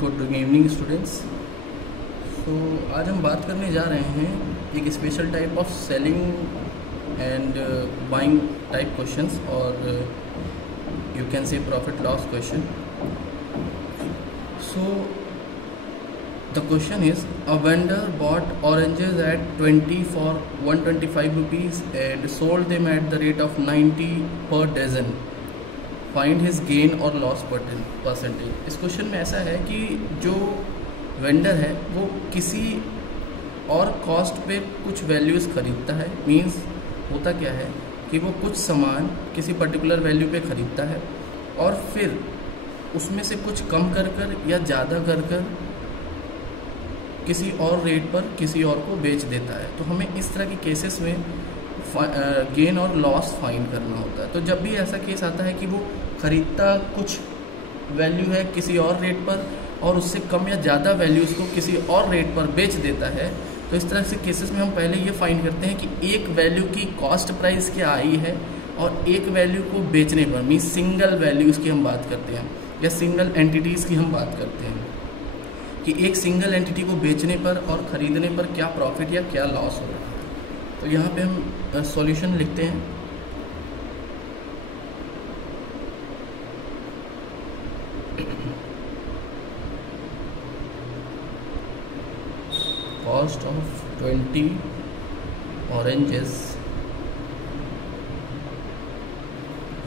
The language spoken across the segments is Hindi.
Good evening students. तो आज हम बात करने जा रहे हैं एक special type of selling and buying type questions और you can say profit loss question. So the question is a vendor bought oranges at 20 for 125 rupees and sold them at the rate of 90 per dozen. Find his gain और लॉस परसेंटेज। इस क्वेश्चन में ऐसा है कि जो वेंडर है वो किसी और कॉस्ट पे कुछ वैल्यूज़ खरीदता है। मींस होता क्या है कि वो कुछ सामान किसी पर्टिकुलर वैल्यू पे ख़रीदता है और फिर उसमें से कुछ कम कर कर या ज़्यादा कर कर किसी और रेट पर किसी और को बेच देता है। तो हमें इस तरह के केसेस में गेन और लॉस फाइंड करना होता है। तो जब भी ऐसा केस आता है कि वो ख़रीदता कुछ वैल्यू है किसी और रेट पर और उससे कम या ज़्यादा वैल्यू उसको किसी और रेट पर बेच देता है, तो इस तरह से केसेस में हम पहले ये फाइंड करते हैं कि एक वैल्यू की कॉस्ट प्राइस क्या आई है और एक वैल्यू को बेचने पर, मीन्स सिंगल वैल्यूज़ की हम बात करते हैं या सिंगल एंटिटीज़ की हम बात करते हैं कि एक सिंगल एंटिटी को बेचने पर और ख़रीदने पर क्या प्रॉफिट या क्या लॉस हो रहा है। तो यहाँ पे हम सॉल्यूशन लिखते हैं। Cost of 20 oranges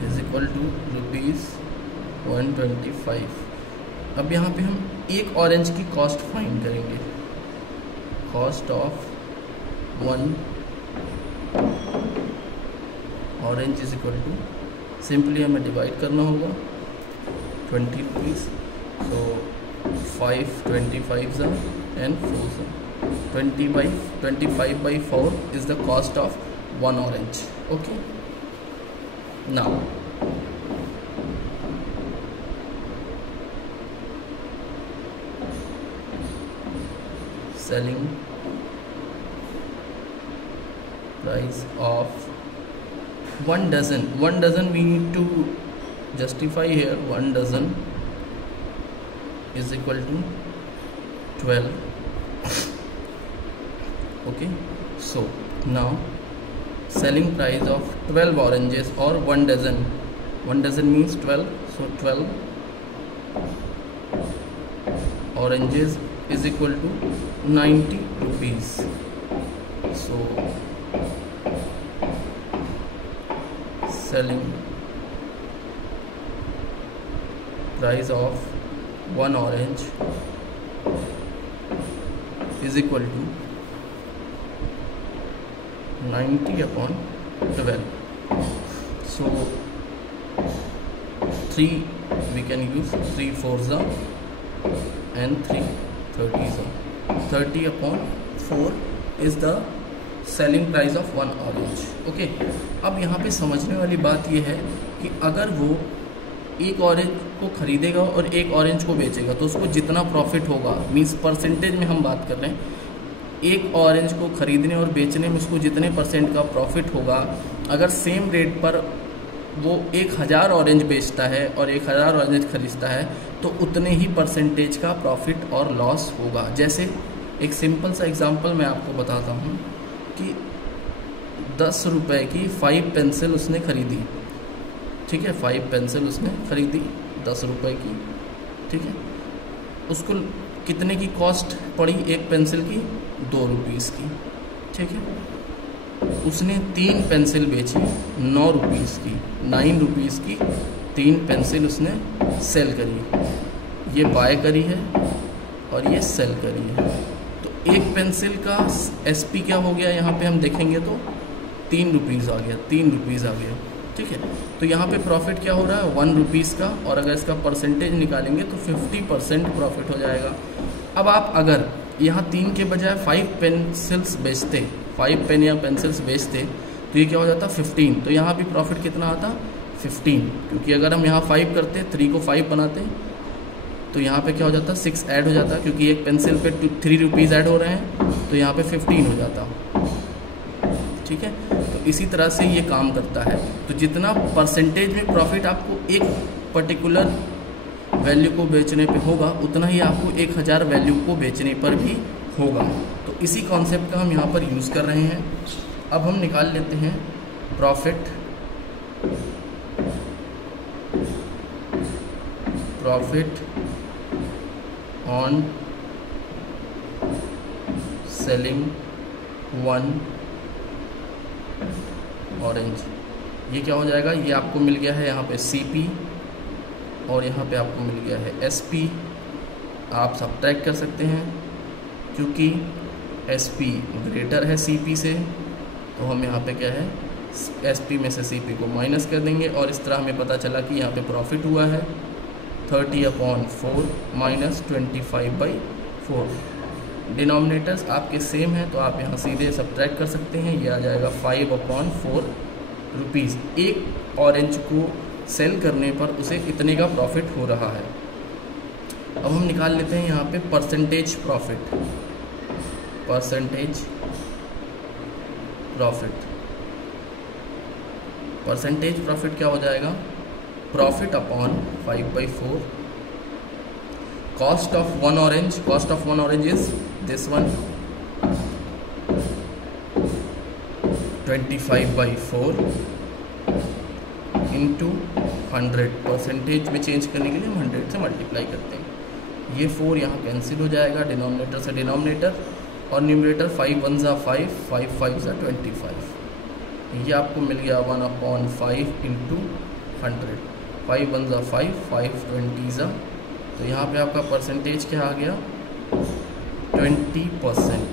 is equal to ₹125। अब यहाँ पे हम एक ऑरेंज की कॉस्ट फाइंड करेंगे। Cost of 1 orange is equal to, simply हमें डिवाइड करना होगा 20 rupees. So 5 25s and 4s, 25 by 4 is the cost of 1 orange. Okay, now selling price of 1 dozen. 1 dozen we need to justify here. 1 dozen is equal to 12. Okay, so now selling price of 12 oranges or 1 dozen. 1 dozen means 12, so 12 oranges is equal to 90 rupees. So selling price of 1 orange is equal to 90 upon 12. So 3 we can use 3 4s and 3 30s. 30 upon 4 is the selling price of 1 orange. Okay, अब यहाँ पे समझने वाली बात ये है कि अगर वो एक ऑरेंज को खरीदेगा और एक ऑरेंज को बेचेगा तो उसको जितना प्रॉफिट होगा, मीन्स परसेंटेज में हम बात कर रहे हैं, एक ऑरेंज को खरीदने और बेचने में उसको जितने % का प्रॉफिट होगा, अगर सेम रेट पर वो 1000 ऑरेंज बेचता है और 1000 ऑरेंज खरीदता है तो उतने ही % का प्रॉफिट और लॉस होगा। जैसे एक सिंपल सा एग्जांपल मैं आपको बताता हूँ कि 10 रुपये की 5 पेंसिल उसने खरीदी। ठीक है, 5 पेंसिल उसने खरीदी 10 रुपये की। ठीक है, उसको कितने की कॉस्ट पड़ी एक पेंसिल की? 2 रुपीज़ की। ठीक है, उसने 3 पेंसिल बेची 9 रुपीज़ की, 9 रुपीज़ की 3 पेंसिल उसने सेल करी। ये बाय करी है और ये सेल करी है। एक पेंसिल का एसपी क्या हो गया, यहाँ पे हम देखेंगे तो 3 रुपीज़ आ गया, 3 रुपीज़ आ गया। ठीक है, तो यहाँ पे प्रॉफिट क्या हो रहा है? 1 रुपीज़ का, और अगर इसका परसेंटेज निकालेंगे तो 50% प्रॉफिट हो जाएगा। अब आप अगर यहाँ 3 के बजाय 5 पेंसिल्स बेचते, 5 पेन या पेंसिल्स बेचते तो ये क्या हो जाता? 15। तो यहाँ भी प्रॉफिट कितना आता? 15, क्योंकि अगर हम यहाँ 5 करते, 3 को 5 बनाते तो यहाँ पे क्या हो जाता? 6 ऐड हो जाता, क्योंकि एक पेंसिल पे 3 रुपीज़ ऐड हो रहे हैं तो यहाँ पे 15 हो जाता। ठीक है, तो इसी तरह से ये काम करता है। तो जितना परसेंटेज में प्रॉफिट आपको एक पर्टिकुलर वैल्यू को बेचने पे होगा उतना ही आपको 1000 वैल्यू को बेचने पर भी होगा। तो इसी कॉन्सेप्ट का हम यहाँ पर यूज़ कर रहे हैं। अब हम निकाल लेते हैं प्रॉफिट ऑन सेलिंग 1 ऑरेंज। ये क्या हो जाएगा, ये आपको मिल गया है यहाँ पे CP और यहाँ पे आपको मिल गया है SP। आप सब्ट्रैक्ट कर सकते हैं, क्योंकि SP ग्रेटर है CP से, तो हम यहाँ पे क्या है SP में से CP को माइनस कर देंगे और इस तरह हमें पता चला कि यहाँ पे प्रॉफिट हुआ है 30/4 माइनस 25/4। डिनोमिनेटर्स आपके सेम है तो आप यहाँ सीधे सब्ट्रैक्ट कर सकते हैं। ये आ जाएगा 5/4 रुपीज़। एक ऑरेंज को सेल करने पर उसे इतने का प्रॉफिट हो रहा है। अब हम निकाल लेते हैं यहाँ पे परसेंटेज प्रॉफिट। परसेंटेज प्रॉफिट क्या हो जाएगा, profit upon 5/4 cost of one orange. Cost of one orange is this one 25/4 into 100। Percentage में चेंज करने के लिए हम 100 से मल्टीप्लाई करते हैं। ये 4 यहाँ कैंसिल हो जाएगा डिनोमिनेटर से डिनोमिनेटर, और न्यूमरेटर 5 1 ज़ा 5, 5 5 ज़ा 25। ये आपको मिल गया 1/5 इंटू 100। 5 1 ज़ा 5, 5 20 ज़ा, तो यहाँ पे आपका परसेंटेज क्या आ गया 20%।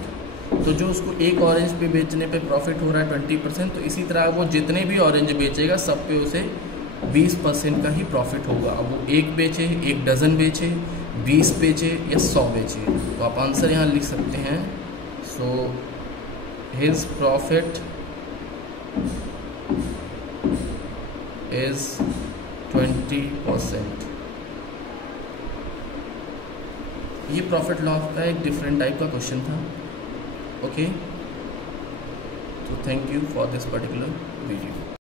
तो जो उसको एक ऑरेंज पे बेचने पे प्रॉफिट हो रहा है 20%, तो इसी तरह वो जितने भी ऑरेंज बेचेगा सब पे उसे 20% का ही प्रॉफिट होगा। अब वो एक बेचे, एक डज़न बेचे, 20 बेचे या 100 बेचे, तो आप आंसर यहाँ लिख सकते हैं। So his profit is 20%। ये प्रॉफिट लॉस का एक डिफरेंट टाइप का क्वेश्चन था। ओके, तो thank you for this particular video.